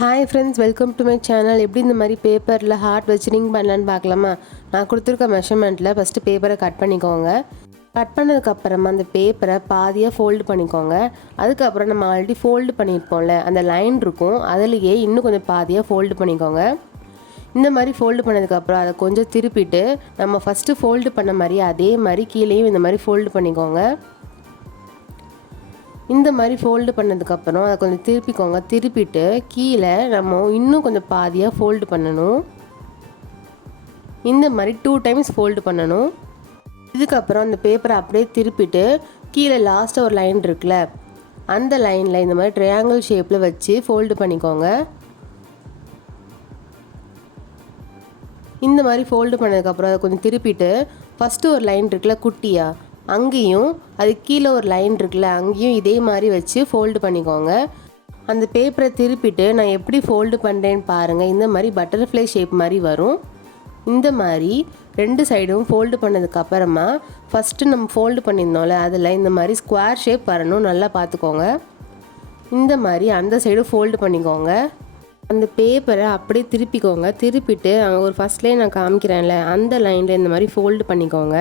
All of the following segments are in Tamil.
Hi friends, welcome to my channel. எப்படி இந்த மாதிரி பேப்பரில் ஹார்ட் வச்சு ரிங் பண்ணலான்னு பார்க்கலாமா? நான் கொடுத்துருக்க மெஷர்மெண்ட்டில் ஃபஸ்ட்டு பேப்பரை கட் பண்ணிக்கோங்க. கட் பண்ணதுக்கப்புறமா அந்த பேப்பரை பாதியாக ஃபோல்டு பண்ணிக்கோங்க. அதுக்கப்புறம் நம்ம ஆல்ரெடி ஃபோல்டு பண்ணியிருப்போம்ல, அந்த லைன் இருக்கும், அதுலேயே இன்னும் கொஞ்சம் பாதியாக ஃபோல்டு பண்ணிக்கோங்க. இந்த மாதிரி ஃபோல்டு பண்ணதுக்கப்புறம் அதை கொஞ்சம் திருப்பிட்டு நம்ம ஃபஸ்ட்டு ஃபோல்டு பண்ண மாதிரி அதே மாதிரி கீழேயும் இந்த மாதிரி ஃபோல்டு பண்ணிக்கோங்க. இந்த மாதிரி ஃபோல்டு பண்ணதுக்கப்புறம் அதை கொஞ்சம் திருப்பிக்கோங்க. திருப்பிட்டு கீழே நம்ம இன்னும் கொஞ்சம் பாதியாக ஃபோல்டு பண்ணணும். இந்த மாதிரி 2 டைம்ஸ் ஃபோல்டு பண்ணணும். இதுக்கப்புறம் அந்த பேப்பரை அப்படியே திருப்பிட்டு கீழே லாஸ்ட்டாக ஒரு லைன் இருக்குல்ல, அந்த லைனில் இந்த மாதிரி ட்ரையாங்கிள் ஷேப்பில் வச்சு ஃபோல்டு பண்ணிக்கோங்க. இந்த மாதிரி ஃபோல்டு பண்ணதுக்கப்புறம் அதை கொஞ்சம் திருப்பிட்டு ஃபஸ்ட்டு ஒரு லைன் இருக்குல்ல குட்டியாக, அங்கேயும் அது கீழே ஒரு லைன் இருக்குல்ல, அங்கேயும் இதே மாதிரி வச்சு ஃபோல்டு பண்ணிக்கோங்க. அந்த பேப்பரை திருப்பிட்டு நான் எப்படி ஃபோல்டு பண்ணுறேன்னு பாருங்கள். இந்த மாதிரி பட்டர்ஃப்ளை ஷேப் மாதிரி வரும். இந்த மாதிரி 2 சைடும் ஃபோல்டு பண்ணதுக்கப்புறமா ஃபஸ்ட்டு நம்ம ஃபோல்டு பண்ணியிருந்தோம்ல, அதில் இந்த மாதிரி ஸ்கொயர் ஷேப் வரணும், நல்லா பார்த்துக்கோங்க. இந்த மாதிரி அந்த சைடு ஃபோல்டு பண்ணிக்கோங்க. அந்த பேப்பரை அப்படியே திருப்பிக்கோங்க. திருப்பிட்டு ஒரு ஃபஸ்ட் லைன் நான் காமிக்கிறேன்ல, அந்த லைனில் இந்த மாதிரி ஃபோல்டு பண்ணிக்கோங்க.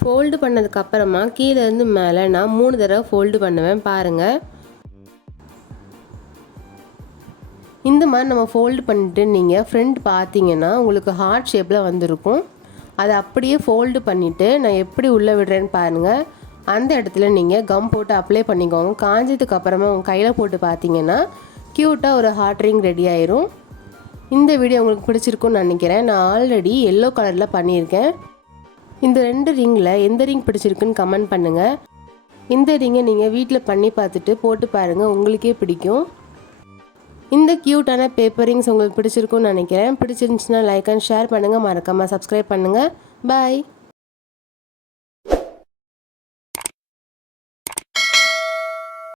ஃபோல்டு பண்ணதுக்கப்புறமா கீழேருந்து மேலே நான் 3 தடவை ஃபோல்டு பண்ணுவேன், பாருங்கள். இந்த மாதிரி நம்ம ஃபோல்டு பண்ணிட்டு நீங்கள் ஃப்ரண்ட் பார்த்தீங்கன்னா உங்களுக்கு ஹார்ட் ஷேப்பில் வந்திருக்கும். அதை அப்படியே ஃபோல்டு பண்ணிவிட்டு நான் எப்படி உள்ளே விடுறேன்னு பாருங்கள். அந்த இடத்துல நீங்கள் கம் போட்டு அப்ளை பண்ணிக்கோங்க. காஞ்சதுக்கப்புறமா உங்கள் கையில் போட்டு பார்த்தீங்கன்னா க்யூட்டாக ஒரு ஹார்ட் ரிங் ரெடி ஆயிரும். இந்த வீடியோ உங்களுக்கு பிடிச்சிருக்குன்னு நினைக்கிறேன். நான் ஆல்ரெடி எல்லோ கலரில் பண்ணியிருக்கேன். இந்த 2 ரிங்கில் எந்த ரிங் பிடிச்சிருக்குன்னு கமெண்ட் பண்ணுங்கள். இந்த ரிங்கை நீங்கள் வீட்டில் பண்ணி பார்த்துட்டு போட்டு பாருங்கள், உங்களுக்கே பிடிக்கும். இந்த க்யூட்டான பேப்பர் ரிங்ஸ் உங்களுக்கு பிடிச்சிருக்குன்னு நினைக்கிறேன். பிடிச்சிருந்துச்சுன்னா லைக் அண்ட் ஷேர் பண்ணுங்கள், மறக்காமல் சப்ஸ்கிரைப் பண்ணுங்கள். பாய்.